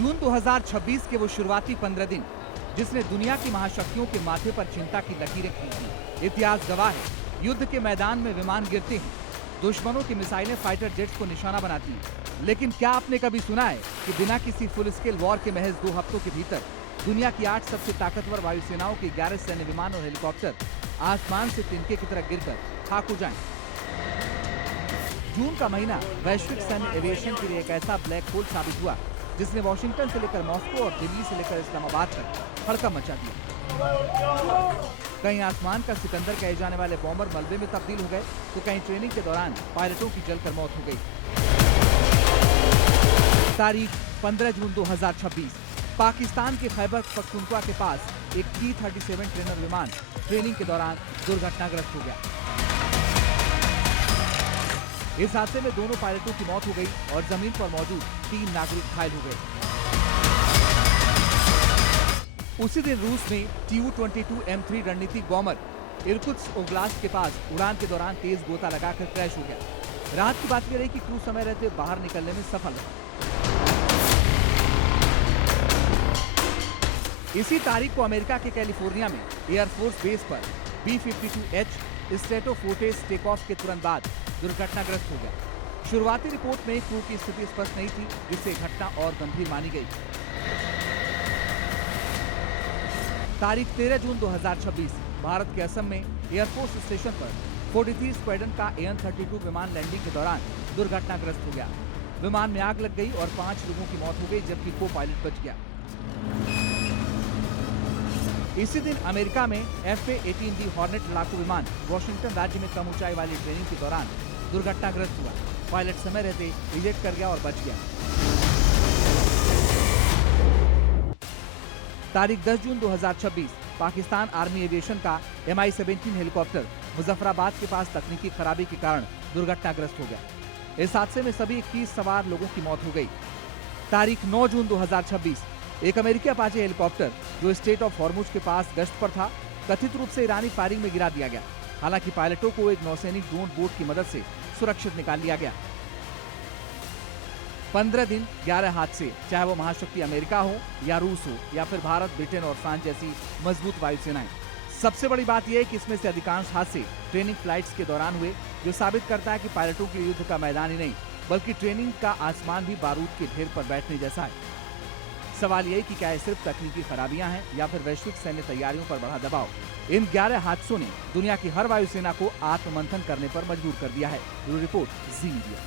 जून 2026 के वो शुरुआती 15 दिन जिसने दुनिया की महाशक्तियों के माथे पर चिंता की लकीरें खींची। इतिहास गवाह है, युद्ध के मैदान में विमान गिरते हैं, दुश्मनों की मिसाइलें फाइटर जेट्स को निशाना बनाती हैं। लेकिन क्या आपने कभी सुना है कि बिना किसी फुल स्केल वॉर के महज 2 हफ्तों के भीतर दुनिया की 8 सबसे ताकतवर वायुसेनाओं के 11 सैन्य विमान और हेलीकॉप्टर आसमान से तिनके की तरह गिरकर खाक हो जाएं? जून का महीना वैश्विक सैन्य एविएशन के लिए एक ऐसा ब्लैक होल साबित हुआ जिसने वॉशिंगटन से लेकर मॉस्को और दिल्ली से लेकर इस्लामाबाद तक हड़कंप मचा दिया। कहीं आसमान का सिकंदर कहे जाने वाले बॉम्बर मलबे में तब्दील हो गए, तो कहीं ट्रेनिंग के दौरान पायलटों की जलकर मौत हो गई। तारीख 15 जून 2026, पाकिस्तान के खैबर पख्तूनख्वा के पास एक T-37 ट्रेनर विमान ट्रेनिंग के दौरान दुर्घटनाग्रस्त हो गया। इस हादसे में दोनों पायलटों की मौत हो गई और जमीन पर मौजूद 3 नागरिक घायल हो गए। उसी दिन रूस में Tu-22M3 रणनीतिक बॉम्बर इरकुत्स्क ओब्लास्ट के पास उड़ान के दौरान तेज गोता लगाकर क्रैश हो गया। राहत की बात यह रही कि क्रू समय रहते बाहर निकलने में सफल रहा। इसी तारीख को अमेरिका के कैलिफोर्निया में एयरफोर्स बेस पर B-52H स्ट्रेटोफोर्टेस टेक ऑफ के तुरंत बाद दुर्घटनाग्रस्त हो गया। शुरुआती रिपोर्ट में क्रू की स्थिति स्पष्ट नहीं थी, जिससे घटना और गंभीर मानी गई। तारीख 13 जून 2026, भारत के असम में एयरफोर्स स्टेशन पर 43 स्क्वाड्रन का AN-32 विमान लैंडिंग के दौरान दुर्घटनाग्रस्त हो गया। विमान में आग लग गई और 5 लोगों की मौत हो गई, जबकि को पायलट बच गया। इसी दिन अमेरिका में F-18D हॉर्नेट लड़ाकू विमान वॉशिंगटन राज्य में कम ऊंचाई वाली ट्रेनिंग के दौरान दुर्घटनाग्रस्त हुआ। पायलट समय रहते इजेक्ट कर गया और बच गया। तारीख 10 जून 2026, पाकिस्तान आर्मी एविएशन का Mi-17 हेलीकॉप्टर मुजफ्फराबाद के पास तकनीकी खराबी के कारण दुर्घटनाग्रस्त हो गया। इस हादसे में सभी 21 सवार लोगों की मौत हो गई। तारीख 9 जून 2026, एक अमेरिकी अपाचे हेलीकॉप्टर जो स्ट्रेट ऑफ हॉर्मुज के पास गश्त पर था, कथित रूप से ईरानी फायरिंग में गिरा दिया गया। हालांकि पायलटों को एक नौसैनिक ड्रोन बोट की मदद से सुरक्षित निकाल लिया गया। 15 दिन 11 हादसे, चाहे वो महाशक्ति अमेरिका हो या रूस हो या फिर भारत, ब्रिटेन और फ्रांस जैसी मजबूत वायुसेनाएं। सबसे बड़ी बात यह है कि इसमें से अधिकांश हादसे ट्रेनिंग फ्लाइट्स के दौरान हुए, जो साबित करता है कि पायलटों के युद्ध का मैदान ही नहीं बल्कि ट्रेनिंग का आसमान भी बारूद के ढेर पर बैठने जैसा है। सवाल यह कि क्या ये सिर्फ तकनीकी खराबियां हैं या फिर वैश्विक सैन्य तैयारियों पर बढ़ा दबाव। इन 11 हादसों ने दुनिया की हर वायुसेना को आत्ममंथन करने पर मजबूर कर दिया है। ब्यूरो रिपोर्ट, जी मीडिया।